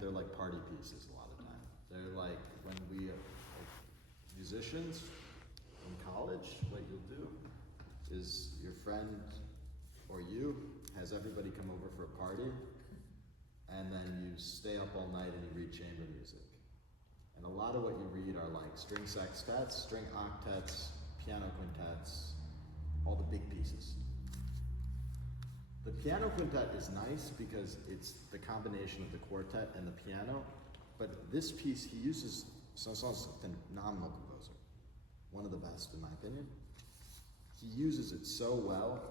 they're like party pieces a lot of time. They're like when we are like musicians in college, what you'll do is your friend or you has everybody come over for a party, and then you stay up all night and you read chamber music. And a lot of what you read are like string sextets, string octets, piano quintets, all the big pieces. The piano quintet is nice because it's the combination of the quartet and the piano, but this piece, he uses, Saint-Saëns is a phenomenal composer, one of the best in my opinion. He uses it so well.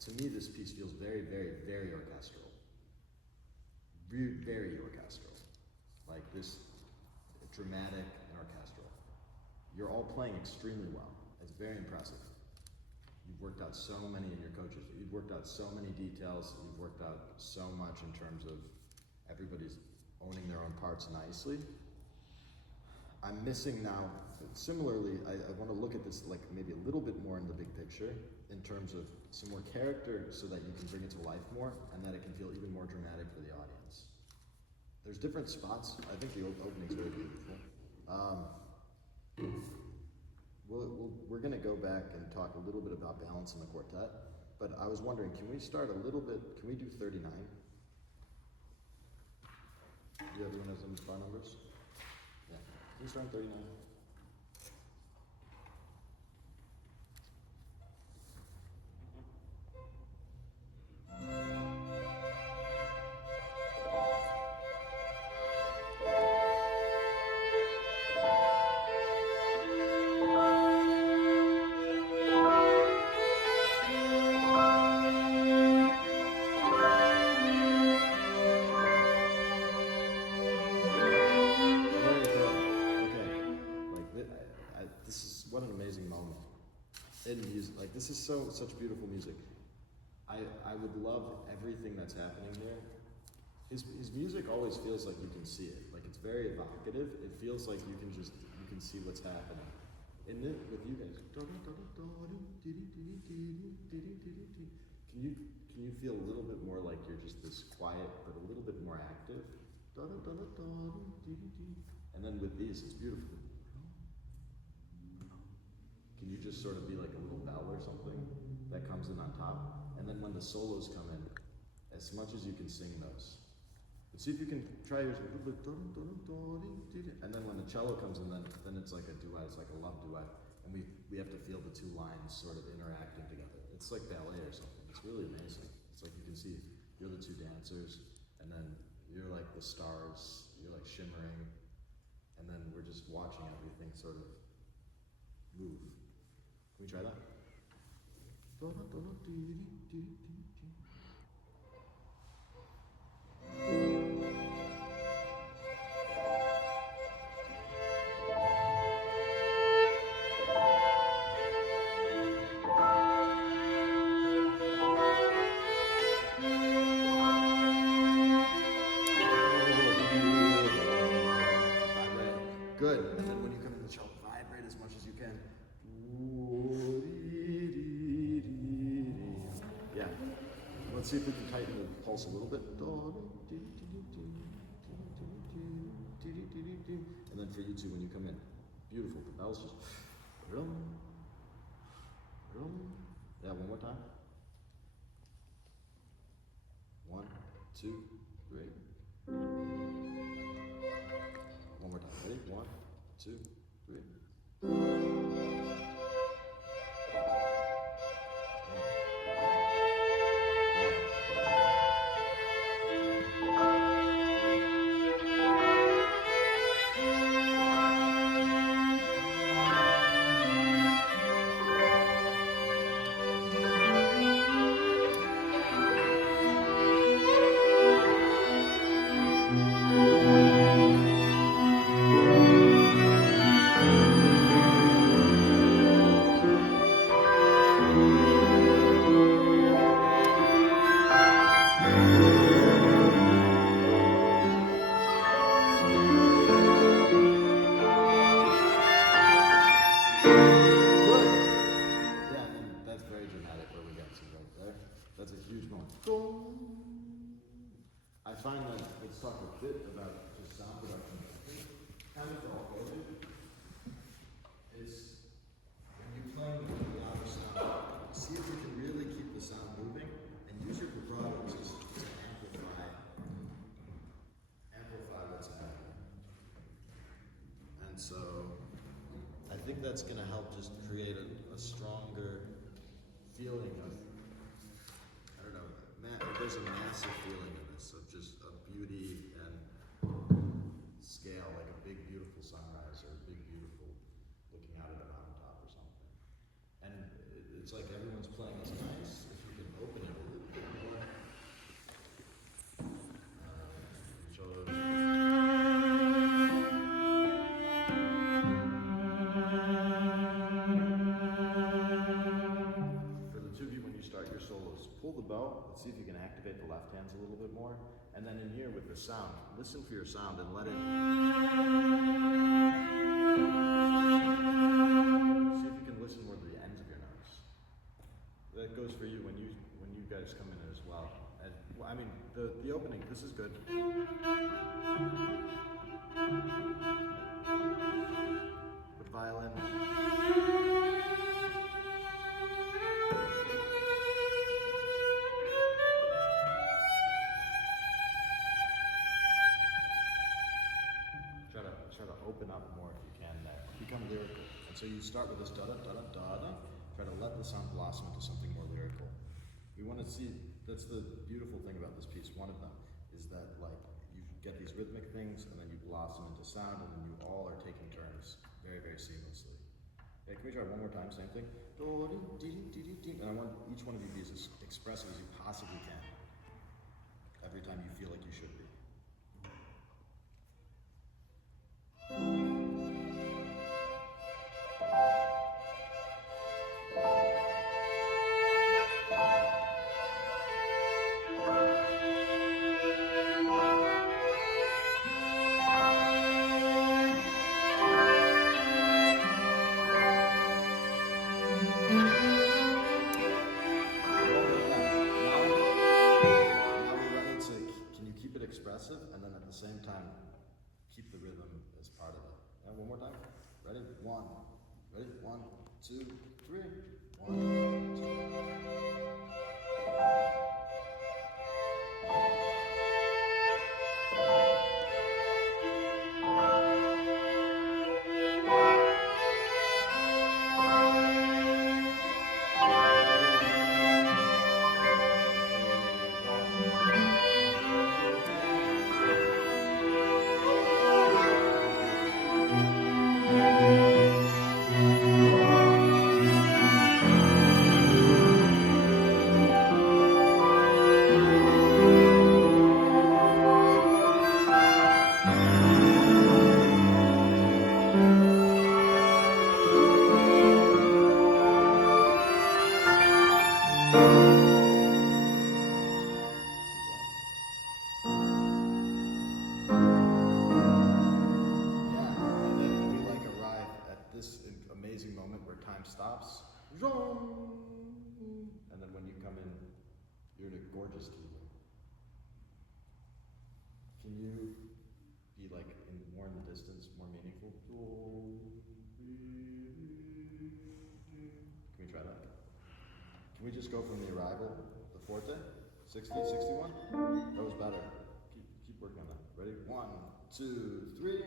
To me, this piece feels very, very, very orchestral. Very orchestral. Like this, dramatic and orchestral. You're all playing extremely well. It's very impressive. You've worked out so many in your coaches. You've worked out so many details. You've worked out so much in terms of everybody's owning their own parts nicely. I'm missing now, similarly, I want to look at this like maybe a little bit more in the big picture in terms of some more character so that you can bring it to life more and that it can feel even more dramatic for the audience. There's different spots. I think the opening's very beautiful. We're going to go back and talk a little bit about balance in the quartet, but I was wondering, can we start a little bit, can we do 39? Do everyone have some bar numbers? Yeah. Can we start on 39? This is such beautiful music. I would love everything that's happening here. His music always feels like you can see it. Like it's very evocative. It feels like you can see what's happening. In it with you guys. Can you feel a little bit more like you're just this quiet but a little bit more active? And then with these, it's beautiful. Can you just sort of be like a little bell or something that comes in on top? And then when the solos come in, as much as you can sing those. But see if you can try yours. And then when the cello comes in, then it's like a duet, it's like a love duet. And we have to feel the two lines sort of interacting together. It's like ballet or something. It's really amazing. It's like you can see you're the two dancers, and then you're like the stars, you're like shimmering, and then we're just watching everything sort of move. Can we try that? Good. And then when you come in the cello, vibrate as much as you can. Yeah. Let's see if we can tighten the pulse a little bit. And then for you two, when you come in, beautiful. That was just. Yeah, one more time. 1, 2, 3. One more time. Ready? 1, 2, 3. talk a bit about just sound production. Kind of all over. Is when you're playing with the loud sound, see if you can really keep the sound moving and use your vibrato to amplify what's happening. And so I think that's going to help just create a stronger feeling of, I don't know, there's a massive feeling in this of just a beauty and scale, like a big beautiful sunrise or a big beautiful looking out at a mountaintop or something. And it's like everyone's playing this nice, if you can open it a little bit more. For the two of you, when you start your solos, pull the bow. Let's see if you can activate the left hands a little bit more. And then in here with the sound, listen for your sound and let it. See if you can listen more to the ends of your notes. That goes for you when you guys come in as well. And I mean the opening. This is good. With violin. Try to open up more if you can there. Become lyrical. And so you start with this da-da-da-da-da-da. Try to let the sound blossom into something more lyrical. We want to see, that's the beautiful thing about this piece, one of them, is that like you get these rhythmic things and then you blossom into sound and then you all are taking turns very, very seamlessly. Okay, can we try one more time, same thing? And I want each one of you to be as expressive as you possibly can. Every time you feel like you should be. Expressive, and then at the same time, keep the rhythm as part of it. Yeah, one more time. Ready? One. Ready? 1, 2, 3. 1, 2. Stops, and then when you come in, you're in a gorgeous key. Can you be like more in the distance, more meaningful? Can we try that? Can we just go from the arrival, the forte, 60, 61? That was better. Keep working on that. Ready? 1, 2, 3.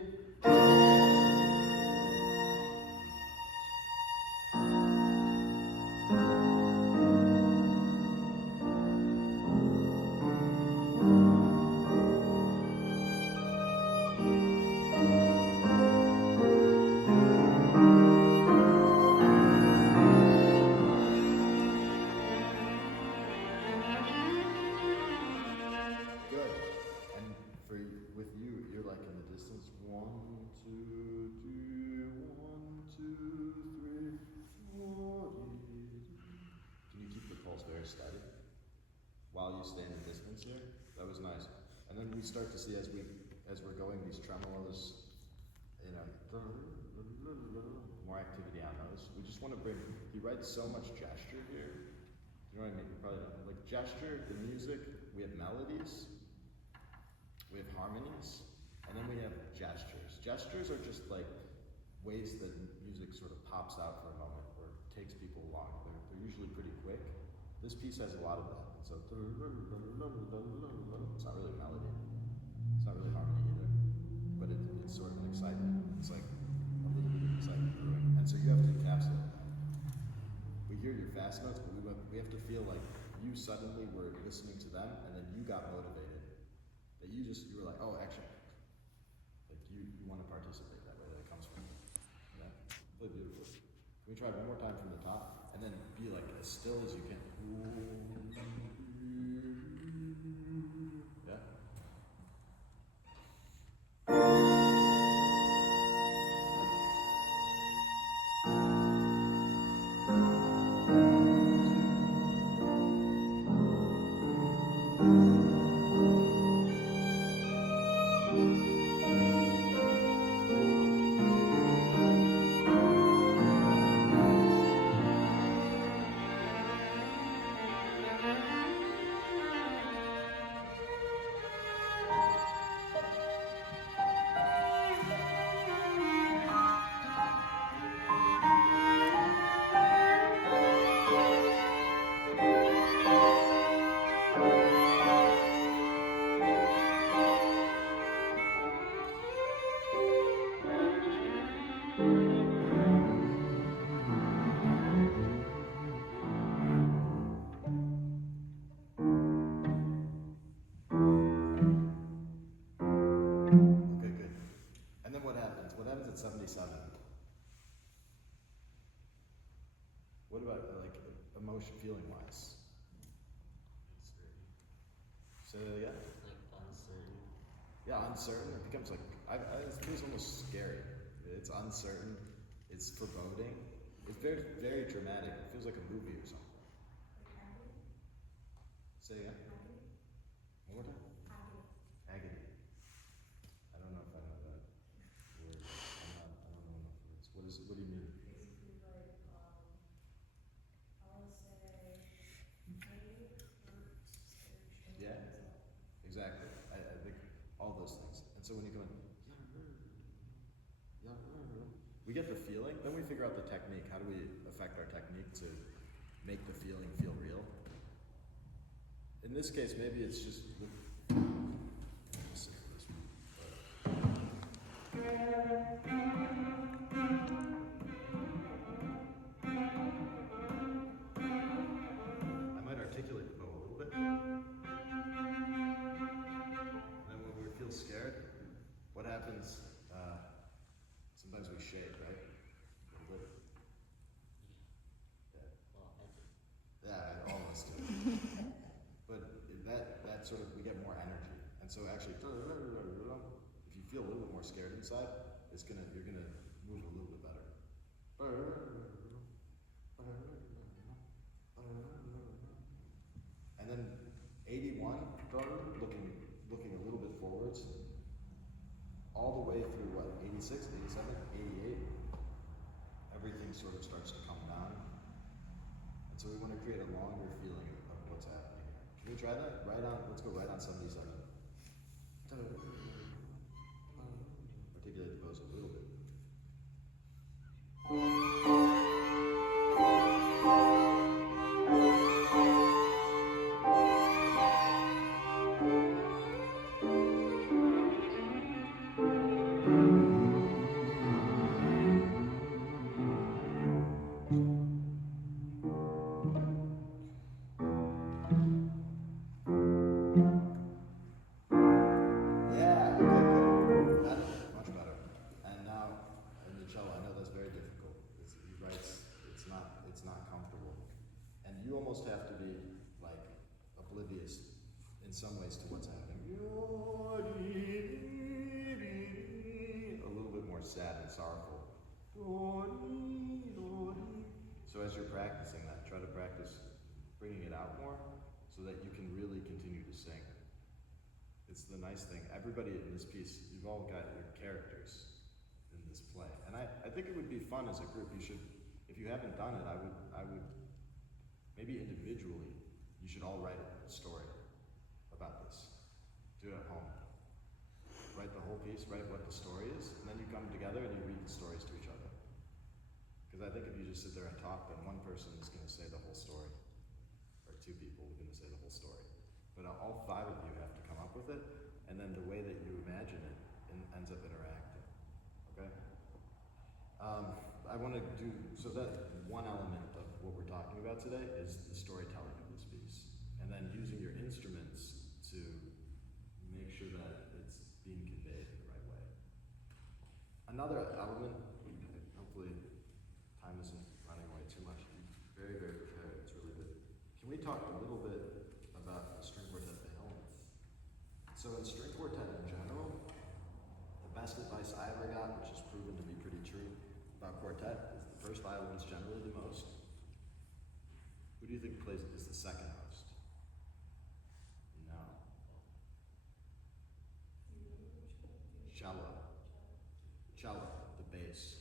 Steady while you stay in the distance here. That was nice. And then we start to see as we're going these tremolos, you know, more activity on those. We just want to bring. He writes so much gesture here. You know what I mean? Probably not. Like gesture, the music. We have melodies. we have harmonies, and then we have gestures. Gestures are just like ways that music sort of pops out for a moment or takes people along. They're usually pretty quick. This piece has a lot of that. And so it's not really melody. It's not really harmony either. But it's sort of an excitement. It's like a little bit of excitement brewing. And so you have to encapsulate that. We hear your fast notes, but we have to feel like you suddenly were listening to them and then you got motivated. That you were like, oh, actually, like you want to participate that way that it comes from. Yeah, really beautiful. Can we try one more time from the top and then be like as still as you can? Yeah. Okay, good. And then what happens? What happens at 77? What about like emotion, feeling wise? Say that again? Like uncertain. Yeah, uncertain. It becomes like it feels almost scary. It's uncertain. It's foreboding. It's very, very dramatic. It feels like a movie or something. Say again. One more time. Agony. I don't know if I know that word. I don't know enough words. What do you mean? Yeah, exactly. I think all those things. And so when you go in, we get the feeling, then we figure out the technique. How do we affect our technique to make the feeling feel real? In this case, maybe it's just. I might articulate the bow a little bit. And then when we feel scared, what happens? Sometimes we shake, right? A little bit. Yeah. Well, I do. Yeah, all of us do. But that sort of, we get more energy. And so actually, if you feel a little bit more scared inside, you're gonna move a little bit better. And then 81, looking a little bit forwards, all the way through what, 86, 87, 88, everything sort of starts to come down. And so we want to create a longer feeling of what's happening here. Can we try that? Let's go right on 77. Articulate the pose a little bit. Yeah, okay, good. Much better. And now, in the cello, I know that's very difficult. He writes, it's not comfortable. And you almost have to be, like, oblivious in some ways to what's happening. A little bit more sad and sorrowful. So as you're practicing that, try to practice bringing it out more so that you can really continue to sing. It's the nice thing. Everybody in this piece, you've all got your characters in this play. And I think it would be fun as a group. You should, if you haven't done it, I would, maybe individually, you should all write a story about this. Do it at home. whole piece, right, what the story is, and then you come together and you read the stories to each other. Because I think if you just sit there and talk, then one person is going to say the whole story, or two people are going to say the whole story. But all five of you have to come up with it, and then the way that you imagine it ends up interacting. Okay? I want to do, so that one element of what we're talking about today is the storytelling of this piece. And then using your instruments to make sure that it's being conveyed in the right way. Another element, hopefully time isn't running away too much. Very, very prepared. It's really good. Can we talk a little bit about the string quartet Behemoth? So in string quartet in general, the best advice I ever got, which has proven to be pretty true about quartet, is the first violin is generally the most. Who do you think plays is the second most? No. Cello. Cello, the bass.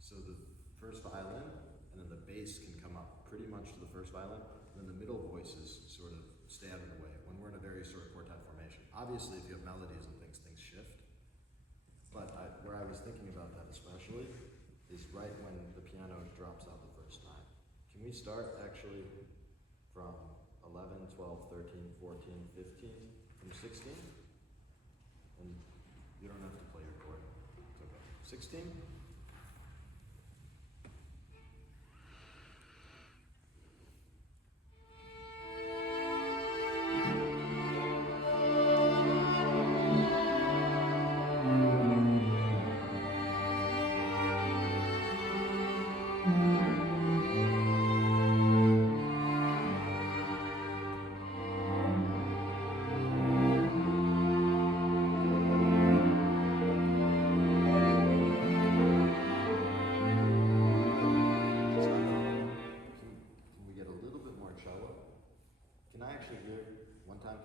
So the first violin, and then the bass can come up pretty much to the first violin, and then the middle voices sort of stay out of the way when we're in a very sort of quartet formation. Obviously, if you have melodies and things shift. But where I was thinking about that especially is right when the piano drops out the first time. Can we start actually from 11, 12, 13, 14, 15, from 16? And you don't have to play your chord. It's okay. 16?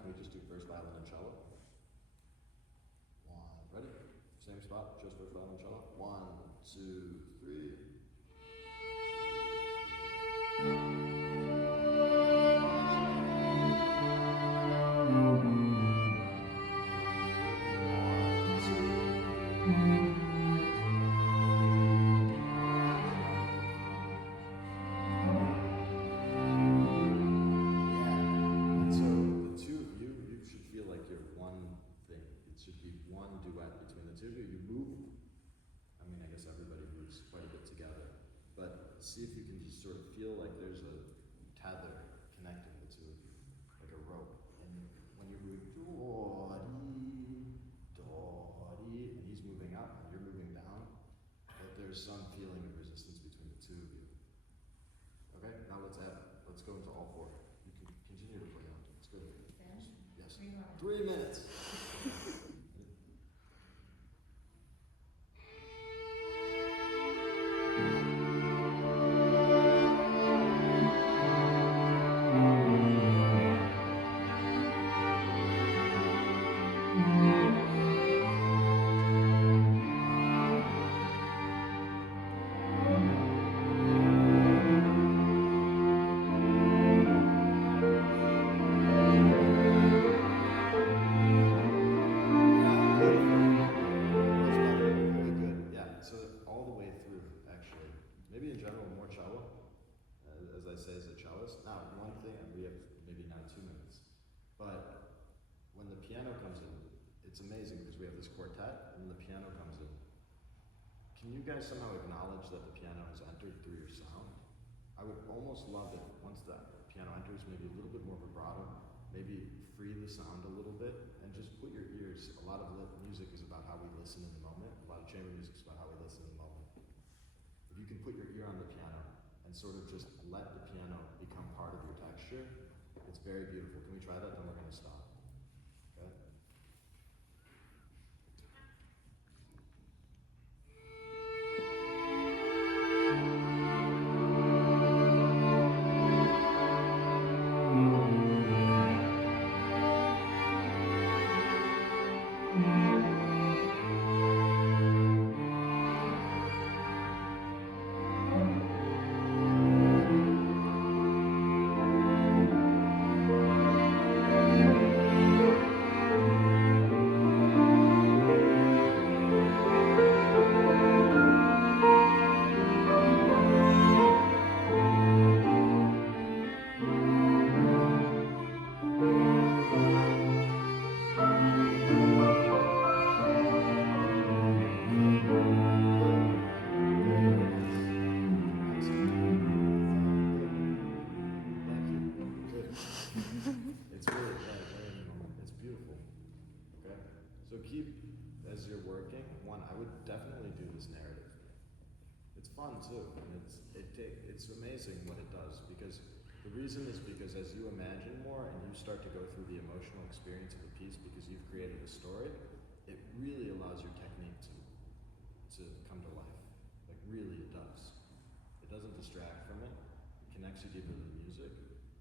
Can we just do first violin and cello? One, ready? Same spot, just first violin and cello. 1, 2, 3. See if you can just sort of feel like there's a tether connecting the two of you, like a rope. And when you're moving and he's moving up and you're moving down, that there's some feeling of resistance between the two of you. Okay, now let's go into all four. You can continue to play on. It's good. Yes. 3 minutes. It's amazing because we have this quartet and the piano comes in. Can you guys somehow acknowledge that the piano has entered through your sound? I would almost love it once the piano enters, maybe a little bit more vibrato, maybe free the sound a little bit and just put your ears. A lot of music is about how we listen in the moment. A lot of chamber music is about how we listen in the moment. If you can put your ear on the piano and sort of just let the piano become part of your texture, it's very beautiful. Can we try that? Then we're going to stop. Okay? keep, as you're working, one, I would definitely do this narrative. It's fun too, and it's amazing what it does, because the reason is because as you imagine more and you start to go through the emotional experience of a piece because you've created a story, it really allows your technique to come to life. Like really it does. It doesn't distract from it. It connects you deeper to the music,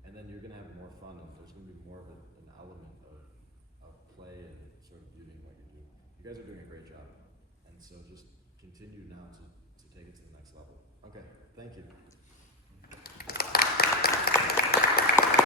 and then you're gonna have more fun, and there's gonna be more of an element of play and sort of beauty in what you do. You guys are doing a great job, and so just continue now to take it to the next level. Okay, thank you.